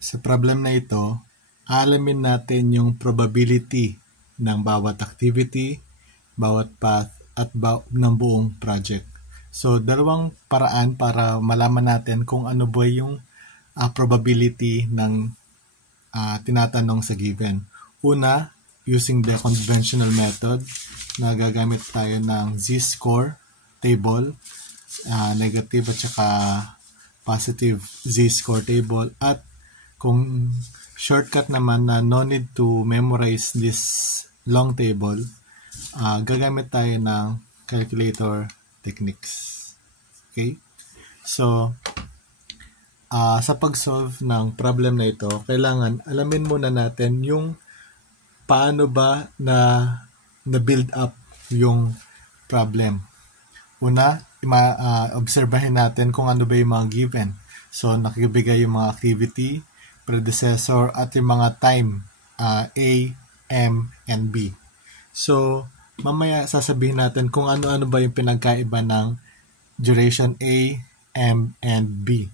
Sa problem na ito, alamin natin yung probability ng bawat activity, bawat path, at ng buong project. So, dalawang paraan para malaman natin kung ano ba yung probability ng tinatanong sa given. Una, using the conventional method na gagamit tayo ng z-score table, negative at saka positive z-score table, at kung shortcut naman na no need to memorize this long table, gagamit tayo ng calculator techniques. Okay? So, sa pag-solve ng problem na ito, kailangan alamin muna natin yung paano ba na-build up yung problem. Una, obserbahin natin kung ano ba yung mga given. So, nakibigay yung mga activity, predecessor, at yung mga time, A, M, and B. So, mamaya sasabihin natin kung ano-ano ba yung pinagkaiba ng duration A, M, and B.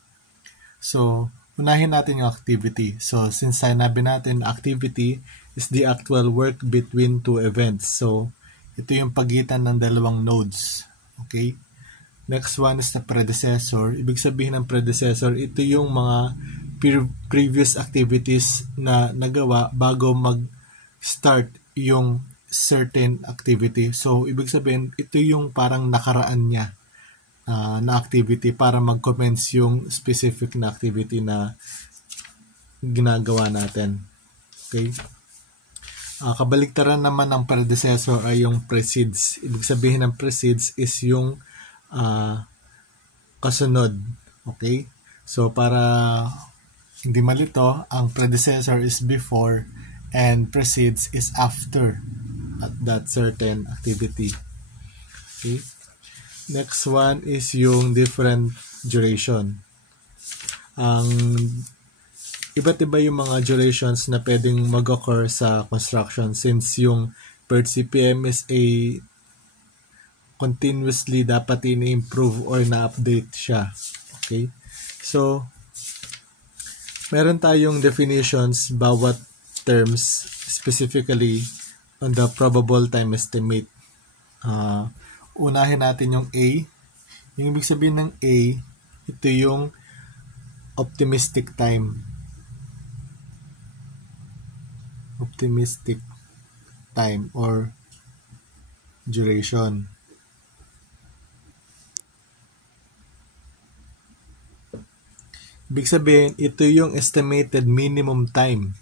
So, unahin natin yung activity. So, since sinabi natin, activity is the actual work between two events. So, ito yung pagitan ng dalawang nodes. Okay? Next one is the predecessor. Ibig sabihin ng predecessor, ito yung mga previous activities na nagawa bago mag-start yung certain activity. So, ibig sabihin, ito yung parang nakaraan niya na activity para mag-commence yung specific na activity na ginagawa natin. Okay? Kabaligtaran naman ng predecessor ay yung precedes. Ibig sabihin ng precedes is yung kasunod. Okay? So, para hindi malito, ang predecessor is before and precedes is after at that certain activity. Okay? Next one is yung different duration. Ang iba't iba yung mga durations na pwedeng mag-occur sa construction since yung per CPM is a continuously dapat ini-improve or na-update siya. Okay? So, meron tayong definitions bawat terms specifically on the probable time estimate. Unahin natin yung A. Yung ibig sabihin ng A, ito yung optimistic time. Optimistic time or duration. Ibig sabihin, ito yung estimated minimum time.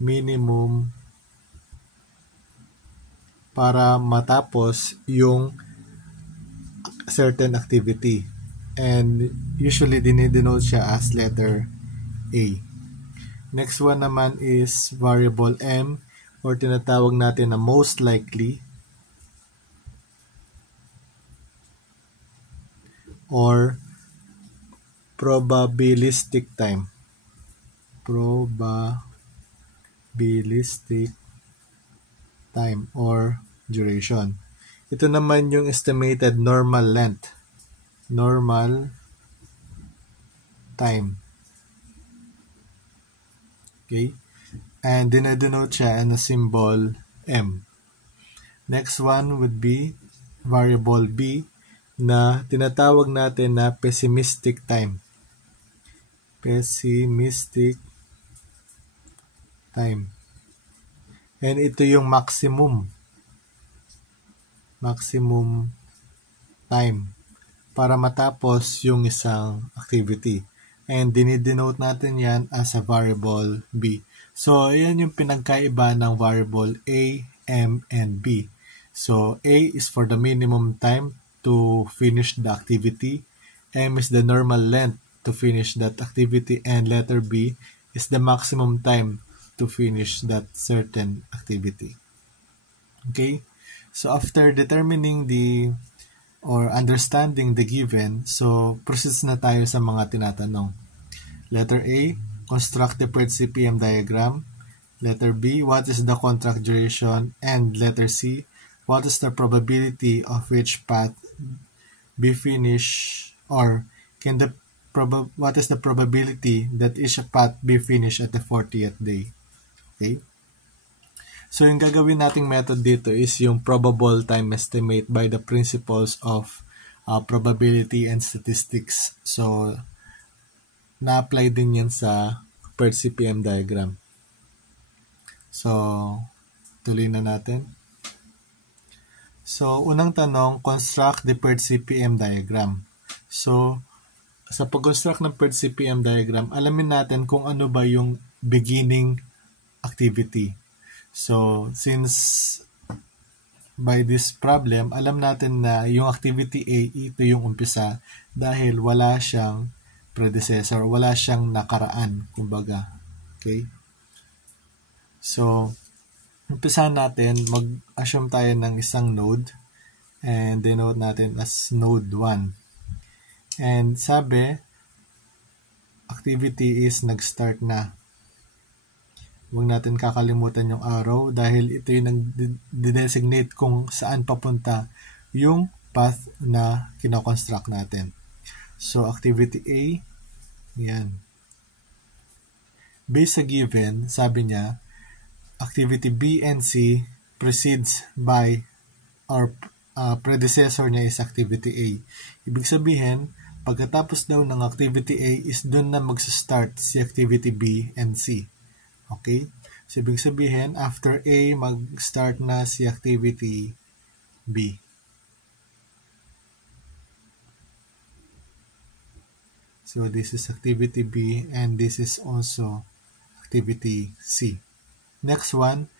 Minimum para matapos yung certain activity. And usually, dinidenote siya as letter A. Next one naman is variable M or tinatawag natin na most likely or probabilistic time. Probabilistic time or duration. Ito naman yung estimated normal length. Normal time. Okay? And dinedenote siya in a symbol M. Next one would be variable B na tinatawag natin na pessimistic time. Pessimistic time. And ito yung maximum time para matapos yung isang activity. And dinidenote natin yan as a variable B. So, ayan yung pinagkaiba ng variable A, M, and B. So, A is for the minimum time to finish the activity. M is the normal length to finish that activity. And letter B is the maximum time to finish that certain activity. Okay? So, after determining or understanding the given, so proceed na tayo sa mga tinatanong. Letter A, construct the per CPM diagram. Letter B, what is the contract duration? And letter C, what is the probability of which path be finished or can the what is the probability that each path be finished at the 40th day. Okay? So yung gagawin nating method dito is yung probable time estimate by the principles of probability and statistics. So na-apply din yan sa PERT CPM diagram. So tuloy na natin. So unang tanong, construct the PERT CPM diagram. So sa pag-construct ng PERT CPM diagram, alamin natin kung ano ba yung beginning activity. So, since by this problem, alam natin na yung activity A, ito yung umpisa dahil wala siyang predecessor, wala siyang nakaraan, kumbaga. Okay? So, umpisahan natin, mag-assume tayo ng isang node and denote natin as node 1. And sabi, activity is nag-start na. Huwag natin kakalimutan yung arrow dahil ito yung nag-designate kung saan papunta yung path na kinoconstruct natin. So, activity A, yan. Based sa given, sabi niya, activity B and C precedes by or predecessor niya is activity A. Ibig sabihin, pagkatapos daw ng activity A is doon na magsa-start si activity B and C. Okay? So, ibig sabihin, after A, mag-start na si activity B. So, this is activity B and this is also activity C. Next one,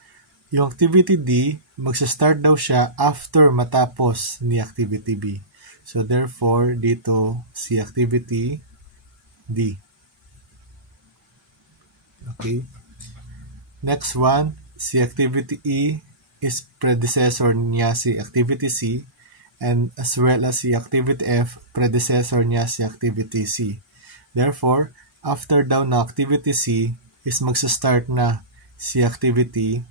yung activity D, magsa-start daw siya after matapos ni activity B. So, therefore, dito si activity D. Okay? Next one, si activity E is predecessor niya si activity C and as well as si activity F, predecessor niya si activity C. Therefore, after daw na activity C is magsa-start na si activity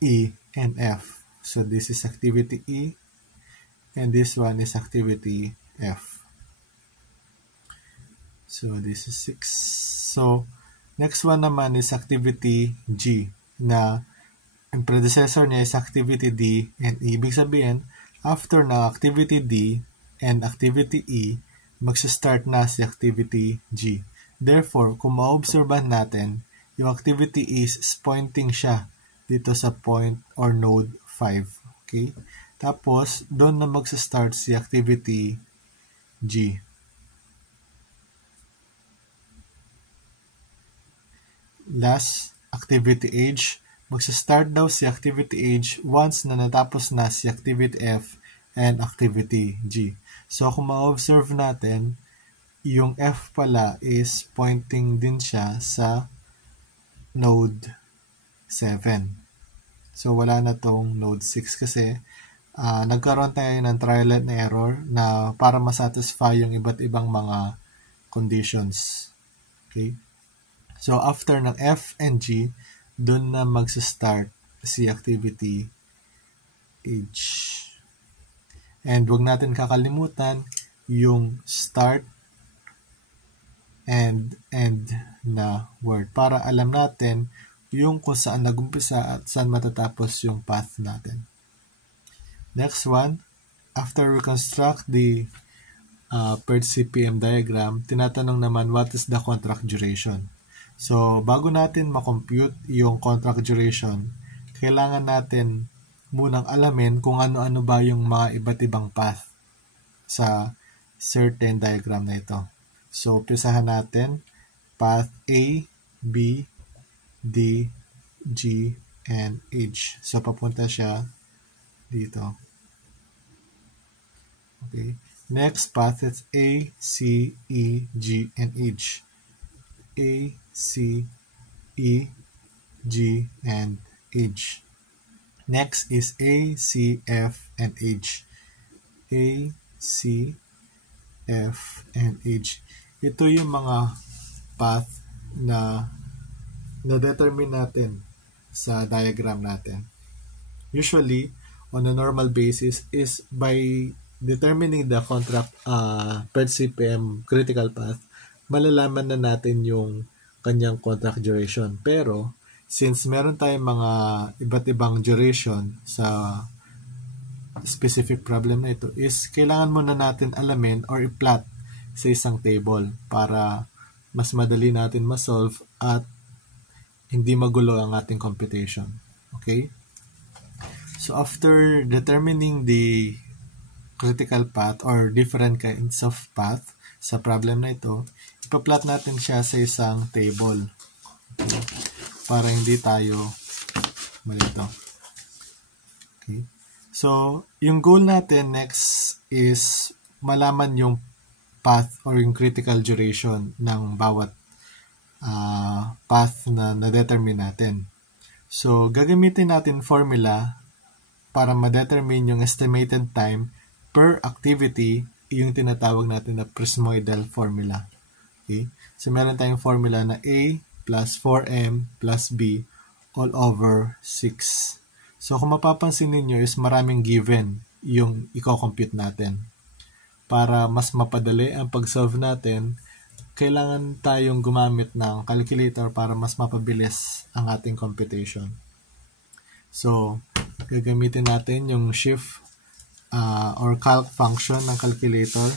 E and F. So, this is activity E and this one is activity F. So, this is 6. So, next one naman is activity G na ang predecessor niya is activity D and E. Ibig sabihin, after na activity D and activity E, magsa-start na si activity G. Therefore, kung ma-obserbahan natin, yung activity E is pointing siya dito sa point or node 5. Okay? Tapos, doon na magsa-start si activity G. Last, activity H. Magsa-start daw si activity H once na natapos na si activity F and activity G. So, kung ma-observe natin, yung F pala is pointing din siya sa node 7. So, wala na tong node 6 kasi nagkaroon tayo ng trial and error na para masatisfy yung iba't ibang mga conditions. Okay? So, after ng F and G, dun na magsa-start si activity H. And wag natin kakalimutan yung start and end na word para alam natin yung kung saan nagumpisa at saan matatapos yung path natin. Next one, after we construct the PERT CPM diagram, tinatanong naman what is the contract duration. So, bago natin makompute yung contract duration, kailangan natin munang alamin kung ano-ano ba yung mga iba't ibang path sa certain diagram na ito. So, umpisahan natin path A, B, D, G, and H. So, papunta siya dito. Okay. Next path is A, C, E, G, and H. A, C, E, G, and H. Next is A, C, F, and H. A, C, F, and H. Ito yung mga path na na-determine natin sa diagram natin. Usually, on a normal basis is by determining the contract per CPM critical path, malalaman na natin yung kanyang contract duration. Pero, since meron tayong mga iba't ibang duration sa specific problem na ito, is kailangan muna natin alamin or i-plot sa isang table para mas madali natin ma-solve at hindi magulo ang ating computation. Okay? So, after determining the critical path or different kinds of path sa problem na ito, ipa-plot natin siya sa isang table para hindi tayo malito. Okay? So, yung goal natin next is malaman yung path or yung critical duration ng bawat path na na-determine natin. So, gagamitin natin formula para ma-determine yung estimated time per activity, yung tinatawag natin na Prismoidal formula. Okay? So, meron tayong formula na A plus 4M plus B all over 6. So, kung mapapansin ninyo is maraming given yung i-compute natin. Para mas mapadali ang pag-solve natin, kailangan tayong gumamit ng calculator para mas mapabilis ang ating computation. So, gagamitin natin yung shift or calc function ng calculator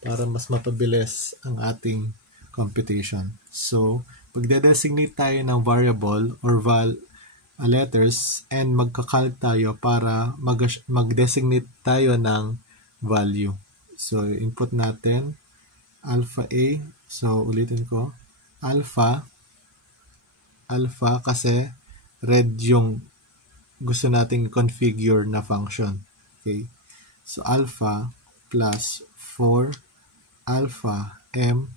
para mas mapabilis ang ating computation. So, pagde-designate tayo ng variable or letters and magka-calc tayo para mag-designate tayo ng value. So, input natin alpha A. So, ulitin ko. Alpha kasi red yung gusto nating configure na function. Okay? So, alpha plus 4 alpha M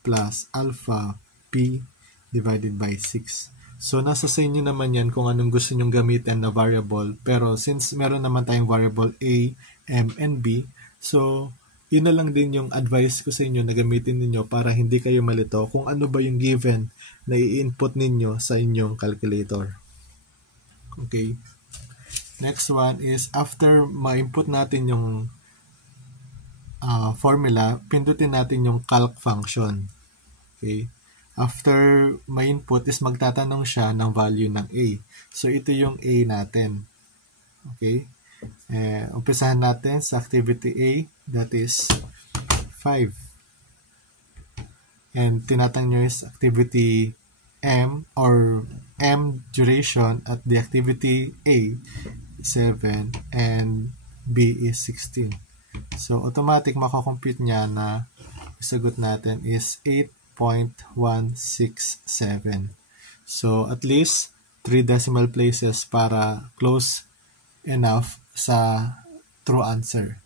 plus alpha P divided by 6. So, nasa sa inyo naman yan kung anong gusto nyong gamitin na variable. Pero, since meron naman tayong variable A, M, and B, so, yun na lang din yung advice ko sa inyo na gamitin ninyo para hindi kayo malito kung ano ba yung given na i-input ninyo sa inyong calculator. Okay. Next one is after ma-input natin yung formula, pindutin natin yung calc function. Okay. After ma-input is magtatanong siya ng value ng A. So, ito yung A natin. Okay. Umpisahan natin sa activity A, that is 5. And tinatang nyo is activity M or M duration at the activity A 7 and B is 16. So, automatic makakompute niya na sagot natin is 8.167. So, at least 3 decimal places para close enough sa true answer.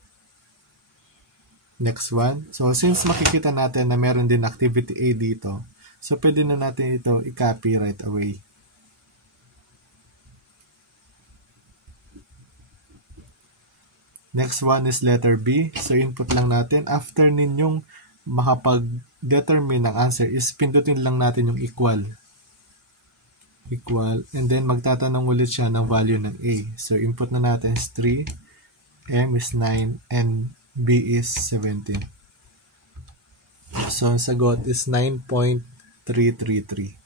Next one. So, since makikita natin na meron din activity A dito, so pwede na natin ito i-copy right away. Next one is letter B. So, input lang natin. After ninyong makapag-determine ng answer is pindutin lang natin yung equal. And then magtatanong ulit siya ng value ng A. So, input na natin is 3, M is 9, and B is 17. So, ang sagot is 9.333.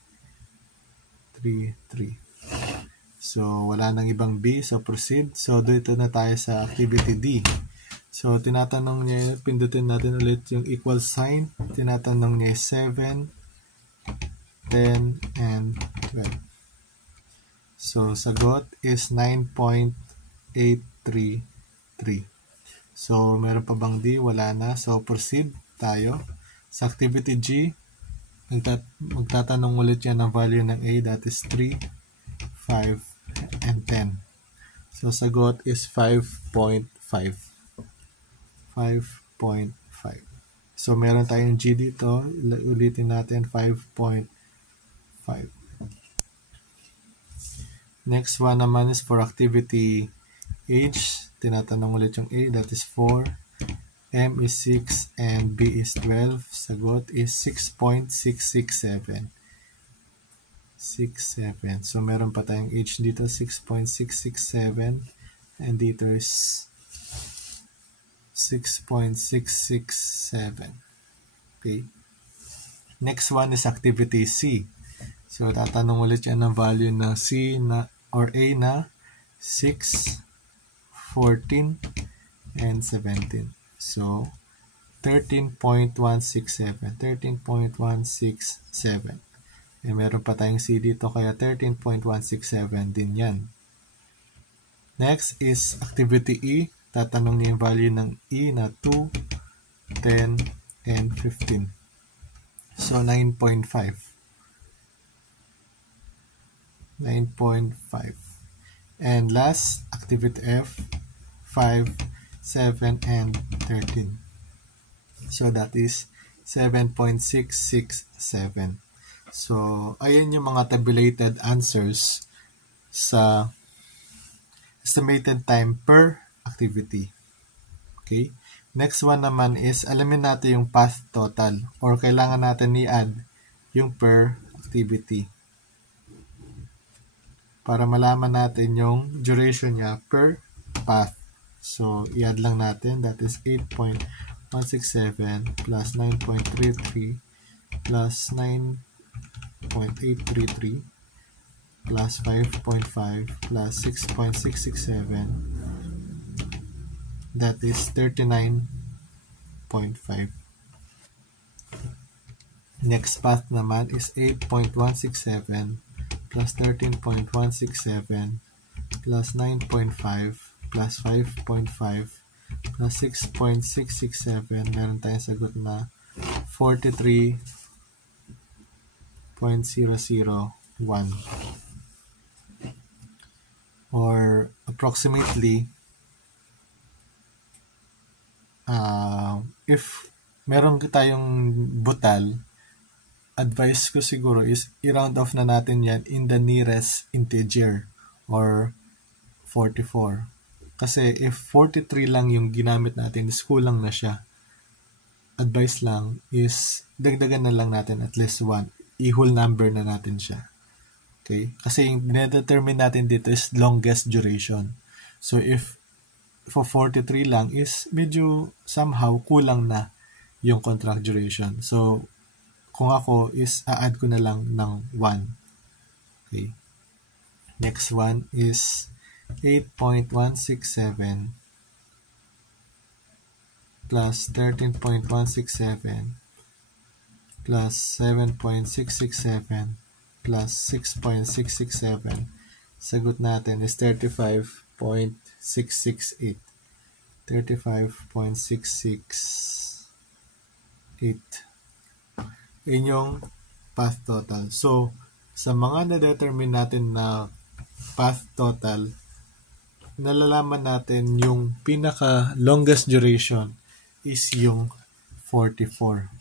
So, wala nang ibang B. So, proceed. So, dito na tayo sa activity D. So, tinatanong niya, pindutin natin ulit yung equal sign. Tinatanong niya 7, 10, and 12. So, sagot is 9.833. So, meron pa bang D? Wala na. So, proceed tayo. Sa activity G, magtatanong ulit yan ng value ng A. That is 3, 5, and 10. So, sagot is 5.5. 5.5. So, meron tayong G dito. Ulitin natin 5.5. Next one naman is for activity H. Tinatanong ulit yung A. That is 4. M is 6 and B is 12. Sagot is 6.667. 6.7. So, meron pa tayong H dito, 6.667. And dito is 6.667. Okay. Next one is activity C. So, tatanong ulit yan ng value ng C na, or A na 6, 14, and 17. So, 13.167. 13.167. Eh, meron pa tayong C dito, kaya 13.167 din yan. Next is activity E. Tatanong niya yung value ng E na 2, 10, and 15. So, 9.5. 9.5. And last, activity F, 5, 7, and 13. So, that is 7.667. So, ayan yung mga tabulated answers sa estimated time per activity. Okay? Next one naman is, alamin natin yung path total or kailangan natin i-add yung per activity para malaman natin yung duration niya per path. So, i-add lang natin. That is 8.167 plus 9.33 plus 9.833 plus 5.5 plus 6.667. That is 39.5. Next path naman is 8.167 plus 13.167 plus 9.5 plus 5.5 plus 6.667. Meron tayong sagot na 43.001 or approximately if meron tayong butal, advice ko siguro is i-round off na natin yan in the nearest integer or 44. Kasi if 43 lang yung ginamit natin, is kulang na siya. Advice lang is dagdagan na lang natin at least 1. I-whole number na natin siya. Okay? Kasi yung determine natin dito is longest duration. So if for 43 lang is medyo somehow kulang na yung contract duration. So kung ako is a-add ko na lang ng 1. Okay. Next one is 8.167 plus 13.167 plus 7.667 plus 6.667. Sagot natin is 35.668. 35.668. Yun yung path total. So, sa mga na-determine natin na path total, nalalaman natin yung pinaka longest duration is yung 44.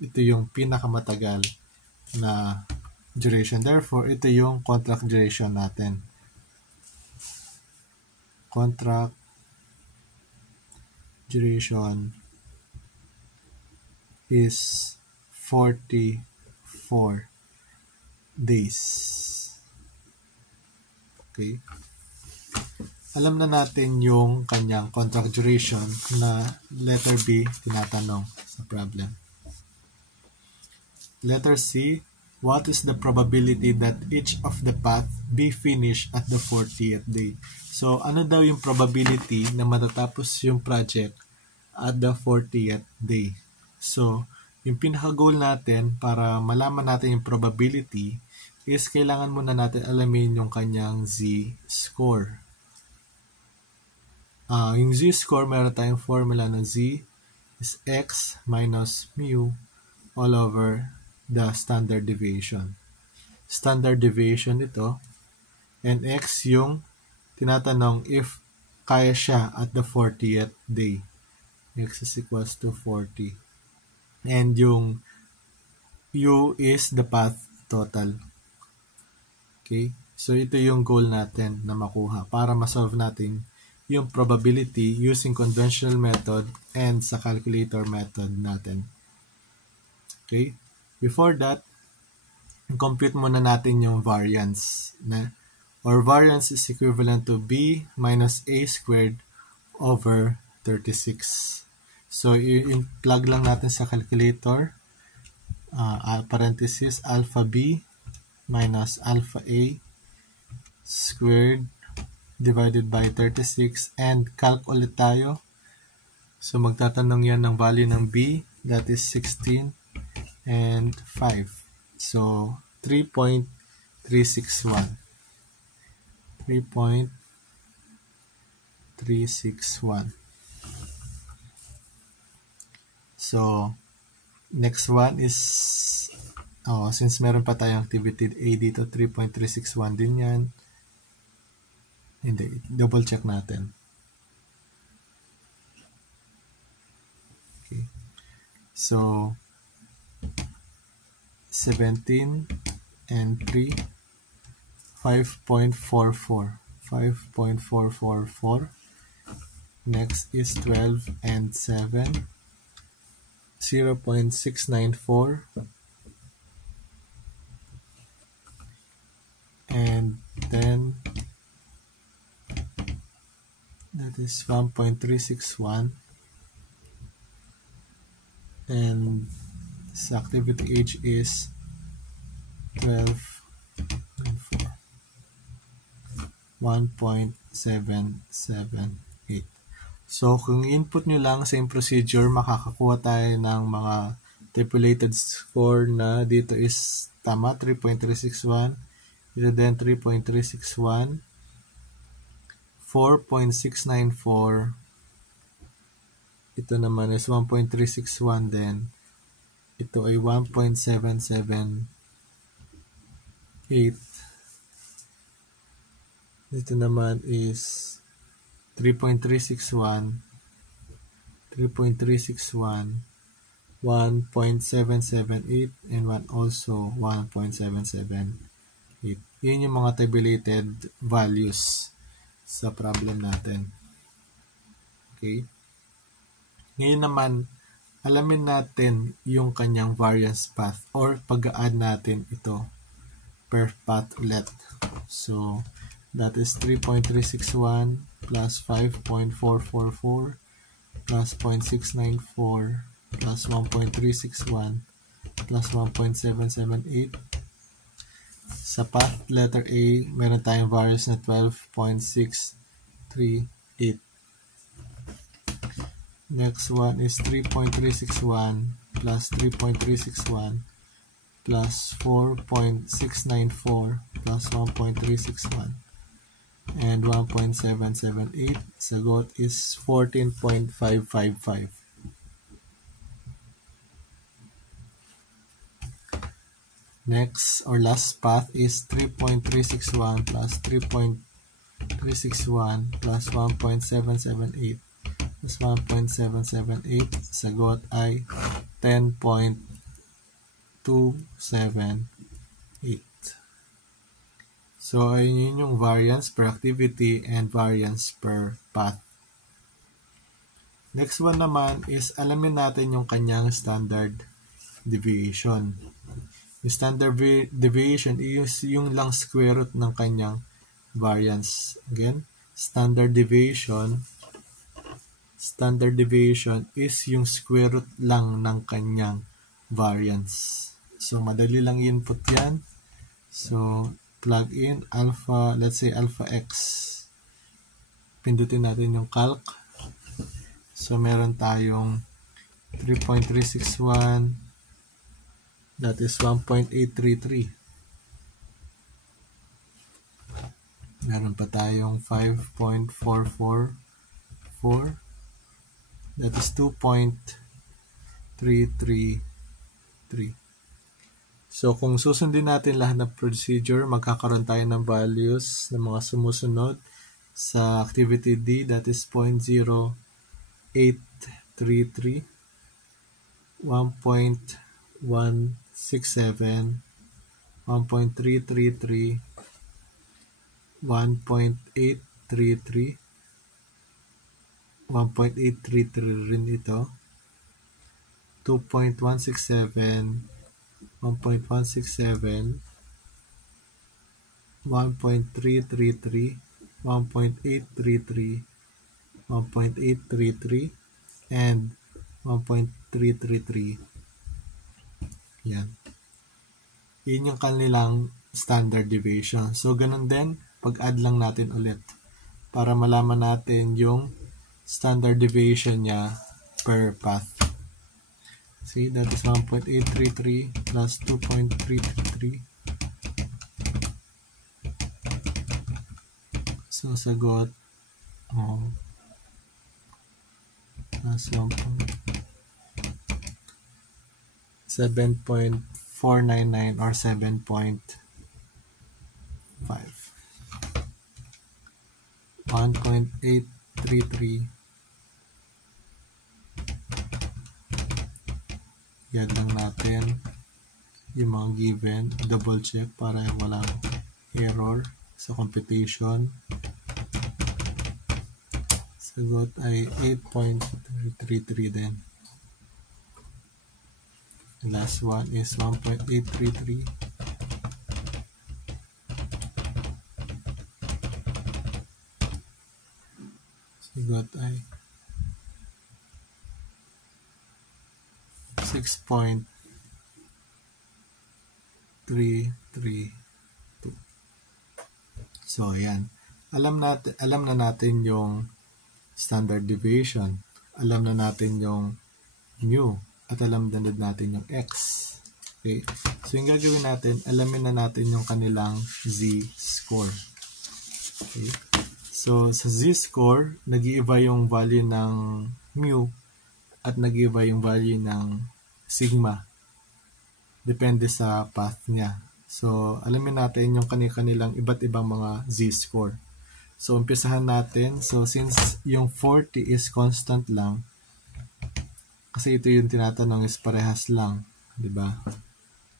Ito yung pinakamatagal na duration. Therefore, ito yung contract duration natin. Contract duration is 44 days. Okay. Alam na natin yung kanyang contract duration na letter B tinatanong sa problem. Letter C, what is the probability that each of the path be finished at the 40th day? So, ano daw yung probability na matatapos yung project at the 40th day? So, yung pinaka-goal natin para malaman natin yung probability is kailangan muna natin alamin yung kanyang z-score. Yung z-score, meron tayong formula ng z is x minus mu all over the standard deviation. Standard deviation ito, and x yung tinatanong if kaya siya at the 40th day. X is equals to 40. And yung u is the path total. Okay? So, ito yung goal natin na makuha para ma-solve natin yung probability using conventional method and sa calculator method natin. Okay? Before that, compute muna natin yung variance. Or variance is equivalent to b minus a squared over 36. So, i-plug lang natin sa calculator. Parenthesis, alpha b minus alpha a squared divided by 36. And calc ulit tayo. So, magtatanong yan ng value ng b. That is 16 and 5. So, 3.361. 3.361. So, next one is, since meron pa tayong activity A dito, 3.361 din yan. Hindi, double check natin. Okay. So, 17 and 3, 5.44. 5.444. Next is 12 and 7. 0.694. And then that is 1.361. And the activity age is 12 and 4. 1.778. So, kung input nyo lang same procedure, makakakuha tayo ng mga tabulated score na dito is tama, 3.361. Dito din 3.361. 4.694. Ito naman is 1.361 din. Ito ay 1.778. Dito naman is 3.361, 3.361, 1.778, and also 1.778. Yun yung mga tabulated values sa problem natin. Okay? Ngayon naman, alamin natin yung kanyang variance path or pag-add natin ito per path ulit. So, that is 3.361 plus 5.444 plus 0.694 plus 1.361 plus 1.778. Sa path letter A, meron tayong variance na 12.638. Next one is 3.361 plus 3.361 plus 4.694 plus 1.361 and 1.778. Sagot is 14.555. Next or last path is 3.361 plus 3.361 plus 1.778 plus 1.778. Sagot ay 10.278. So, ayun yung variance per activity and variance per path. Next one naman is alamin natin yung kanyang standard deviation. Yung standard deviation is yung lang square root ng kanyang variance. Again, standard deviation is yung square root lang ng kanyang variance. So, madali lang input yan. So, plug in alpha, let's say alpha x. Pindutin natin yung calc. So, meron tayong 3.361. That is 1.833. Meron pa tayong 5.444. That is 2.333. So, kung susundin natin lahat ng procedure, magkakaroon tayo ng values ng mga sumusunod sa activity D, that is 0.0833, 1.167, 1.333, 1.833, 1.833 rin ito, 2.167, 1.167, 1.333, 1.833, 1.833, and 1.333. Yan. Yun yung kanilang standard deviation. So, ganun din, pag-add lang natin ulit para malaman natin yung standard deviation niya per path. See, that is 1.833 plus 2.333. So, sagot, plus 7.499 or 7.5. 1.833. Yan lang natin yung mga given. Double check para walang error sa computation. Sagot ay 8.33 din. The last one is 1.833. Sagot ay 6.332. So, yan. Alam na natin yung standard deviation. Alam na natin yung mu. At alam na natin yung x. Okay? So, yung gagawin natin, alamin na natin yung kanilang z-score. Okay? So, sa z-score, nag-iiba yung value ng mu at nag-iiba yung value ng sigma. Depende sa path niya. So, alamin natin yung kanilang iba't ibang mga z-score. So, umpisahan natin. So, since yung 40 is constant lang, kasi ito yung tinatanong is parehas lang, di ba?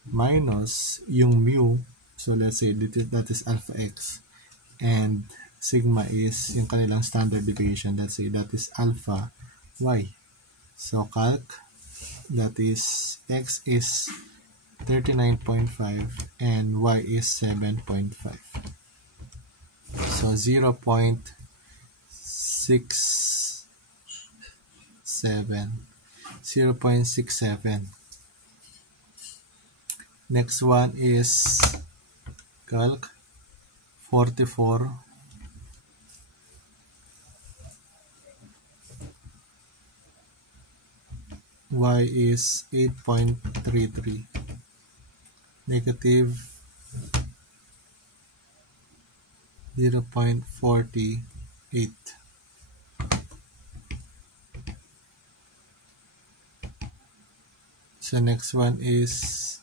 Minus yung mu, so let's say that is alpha x, and sigma is yung kanilang standard deviation, let's say that is alpha y. So, calc, that is x is 39.5 and y is 7.5. So 0.67. Next one is calc 44. Y is 8.33. Negative 0.48. So next one is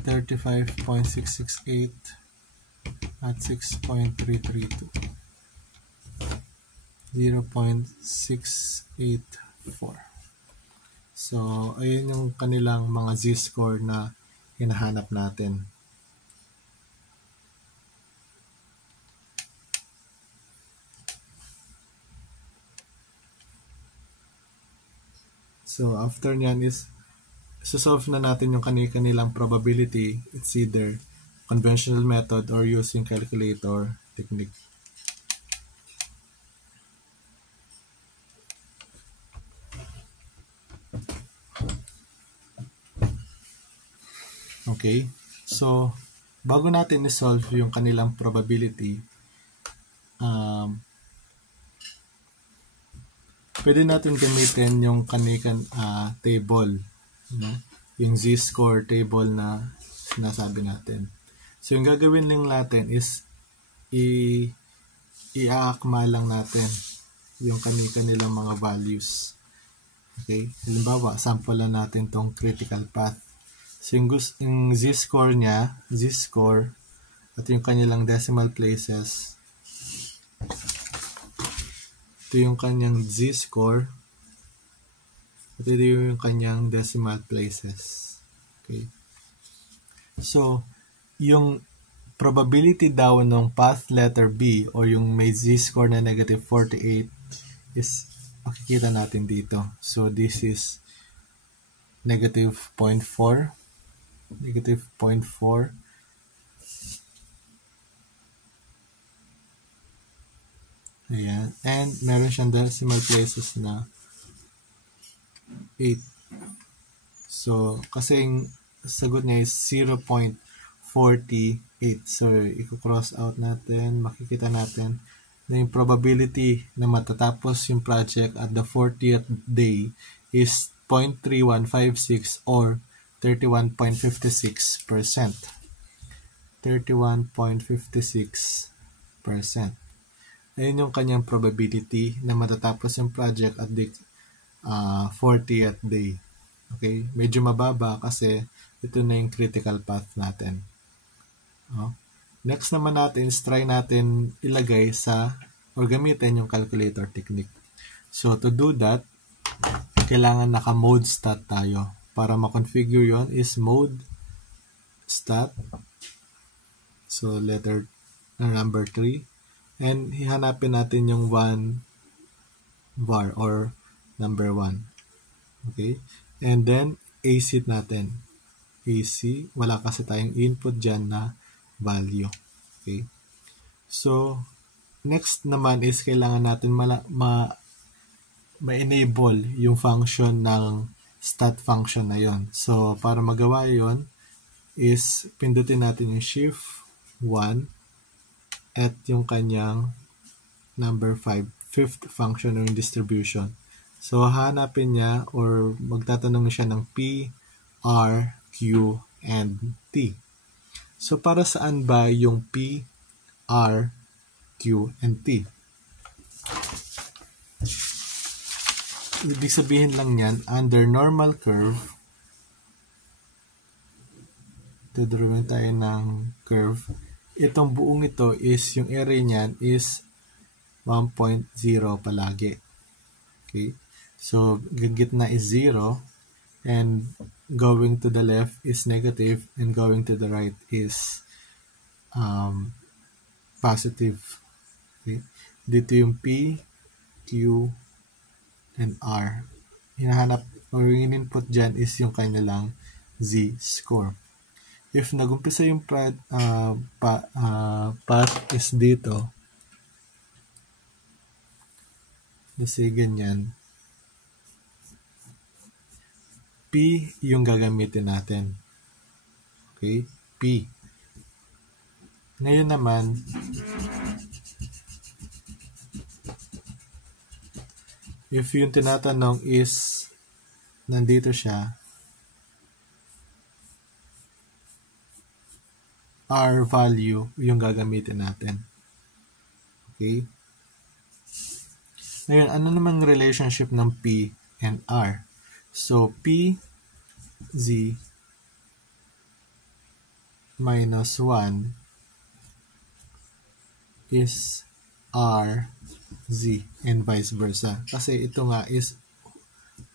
35.668 at 6.332. 0.684. So, ayun yung kanilang mga z-score na hinahanap natin. So, after nyan is, solve na natin yung kanilang probability. It's either conventional method or using calculator technique. Okay? So, bago natin i-solve yung kanilang probability, pwede natin gamitin yung kanilang table, no? Yung z-score table na sinasabi natin. So, yung gagawin lang natin is i-aakma lang natin yung kanilang mga values. Okay? Halimbawa, sample lang natin tong critical path. So, yung z-score niya, z-score, at yung kanilang decimal places, ito yung kanyang z-score, at ito yung kanyang decimal places. Okay? So, yung probability daw ng path letter B or yung may z-score na negative 48 is makikita natin dito. So, this is negative 0.4. Negative 0.4. Ayan. And meron siyang decimal places na 8. So, kasi yung sagot niya is 0.48. So, i-cross out natin, makikita natin na yung probability na matatapos yung project at the 40th day is 0.3156 or 31.56%. 31.56%. Ayun yung kanyang probability na matatapos yung project at the 40th day. Okay? Medyo mababa kasi ito na yung critical path natin. Next naman natin is try natin ilagay sa or gamitin yung calculator technique. So to do that, kailangan naka-mode stat tayo. Para ma-configure yon is mode stat. So letter number 3. And hihanapin natin yung 1 var or number 1. Okay? And then AC natin. AC, wala kasi tayong input dyan na value. Okay? So, next naman is kailangan natin ma-enable yung function ng stat function na yon. So, para magawa yon is pindutin natin yung shift 1 at yung kanyang number 5, fifth function ng distribution. So, hanapin niya or magtatanong siya ng P, R, Q, and T. So, para saan ba yung P, R, Q, and T? Ibig sabihin lang yan, under normal curve, drawing tayo ng curve, itong buong ito is, yung area niyan is 1.0 palagi. Okay? So, gitna is 0, and going to the left is negative, and going to the right is positive. Okay? Dito yung P, Q, and R. Hinahanap or yung input dyan is yung kanilang z-score. If nagumpisa yung path is dito, let's say ganyan, P yung gagamitin natin. Okay? P. Ngayon naman, if yung tinatanong is nandito siya, R value yung gagamitin natin. Okay? Ngayon, ano namang relationship ng P and R? So, P, Z, minus 1 is R, Z, and vice versa. Kasi ito nga is,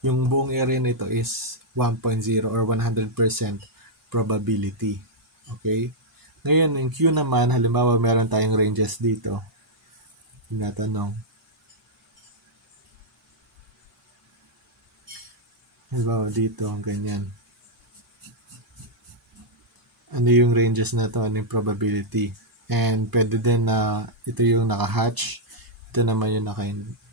yung buong area nito is 1.0 or 100% probability. Okay? Ngayon, yung Q naman, halimbawa meron tayong ranges dito. Tinatanong. Halimbawa dito, ganyan. Ano yung ranges na to? Ano yung probability? And pwede din na ito yung naka-hatch. Ito naman yung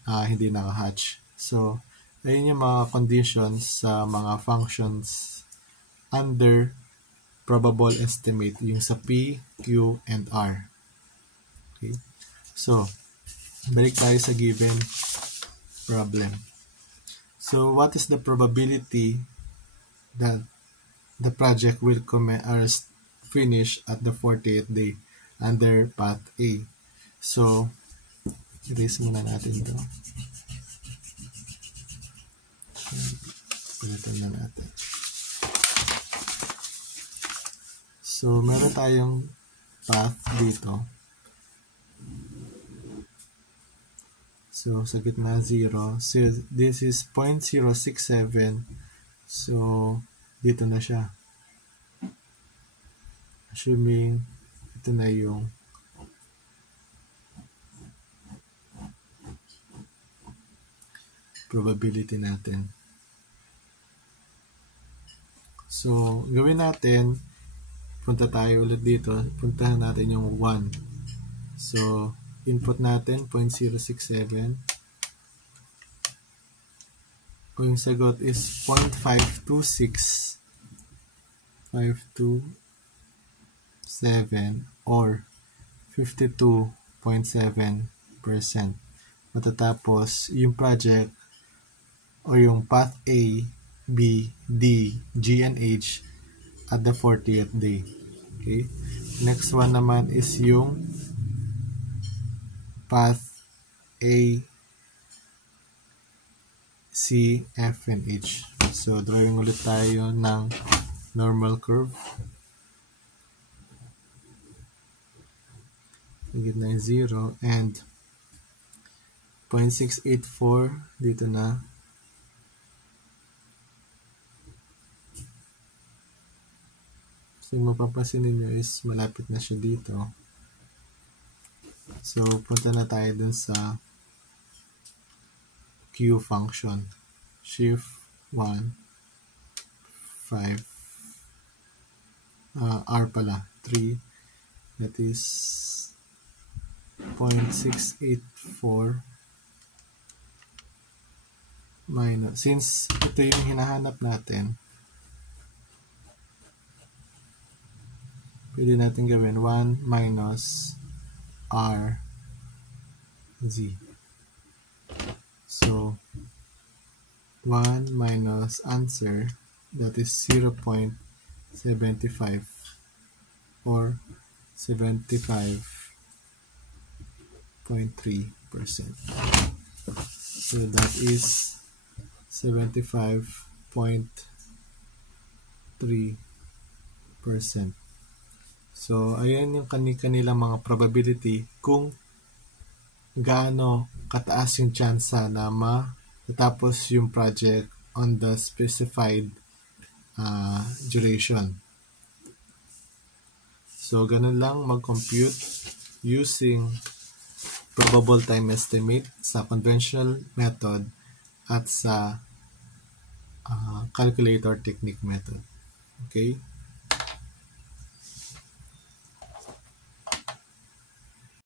hindi naka-hatch. So, ayun yung mga conditions sa mga functions under probable estimate, yung sa P, Q, and R. Okay? So, balik tayo sa given problem. So, what is the probability that the project will finish at the 40th day under path A? So, erase muna natin ito. Palitan na natin. So, meron tayong path dito. So, sa gitna 0. So, this is 0.067. So, dito na siya. Assuming, ito na yung probability natin. So, gawin natin, punta tayo ulit dito. Puntahan natin yung 1. So, input natin 0.067. O yung sagot is 0.526 527 or 52.7%. Matatapos yung project o yung path A, B, D, G, and H at the 40th day. Okay? Next one naman is yung path A, C, F, and H. So, drawing ulit tayo ng normal curve. Sa gitna yung 0 and 0.684 dito na. So, yung mapapansin ninyo is malapit na siya dito. So, punta na tayo dun sa Q function. Shift 1, 5, R pala, 3, that is 0.684 minus, since ito yung hinahanap natin, pwede natin gawin 1 minus R Z. So, 1 minus answer, that is 0.75 or 75.3%. So, that is 75.3%. So, ayan yung kanilang mga probability kung gaano kataas yung tsansa na matapos yung project on the specified duration. So, ganun lang mag-compute using probable time estimate sa conventional method at sa calculator technique method. Okay?